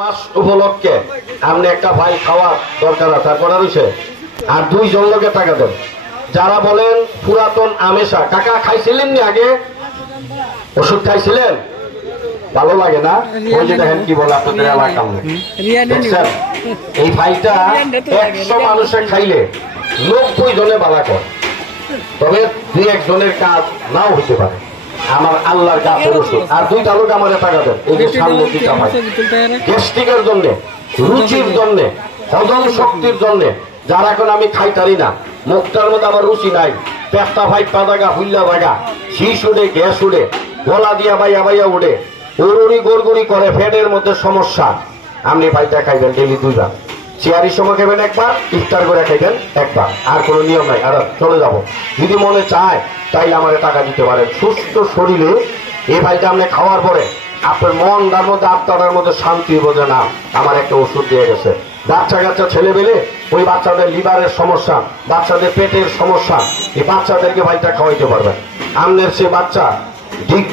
মাস উপলক্ষে আপনি একটা ভাই খাওয়ার দরকার আছে, তারপর রয়েছে আর 2 জন লোকে টাকা দেন। যারা বলেন পুরাতন আমেশা, কাকা খাইছিলেন নি আগে? ওষুধ খাইছিলেন? ভালো লাগে না? ওই যে দেখেন কি বলে আপনাদের এলাকা দেখছেন, এই ভাইটা 100 মানুষের খাইলে 90 জনে বালা করে, তবে 2-1 জনের কাজ নাও হইতে পারে। আমার আল্লাহর গাছের ওষুধ। আর 2টা লোক আমার টাকা দেন, এই যে সামনেটা ভাই গ্যাস্ট্রিকের জন্য, রুচির জন্য, হজম শক্তির জন্য, যারা এখন আমি খাইতারি না, মুখটার মধ্যে আমার রুচি নাই, পেটটা ফাইপা জায়গা হুল্লা জায়গা, শীষ উড়ে, গ্যাস উড়ে, গলা দিয়া বাইয়া বাইয়া উড়ে, উড়ুড়ি গড়গুড়ি করে, ফ্যাটের মধ্যে সমস্যা, আপনি ভাইটা খাইবেন ডেলি 2 বার। চেয়ারির সময় খাইবেন একবার, ইফতার করে খাইবেন একবার, আর কোনো নিয়ম নাই। আর চলে যাব, যদি মনে চায় তাইলে আমার টাকা দিতে পারেন। সুস্থ শরীরে এই ভাইটা আপনি খাওয়ার পরে আপনার মনটার মধ্যে, আত্মাটার মধ্যে শান্তি বোঝে না। আমার একটা ওষুধ দিয়ে গেছে। বাচ্চা কাচ্চা ছেলে পেলে, ওই বাচ্চাদের লিভারের সমস্যা, বাচ্চাদের পেটের সমস্যা, এই বাচ্চাদেরকে ভাইটা খাওয়াইতে পারবেন। আমনের সে বাচ্চা ডিগ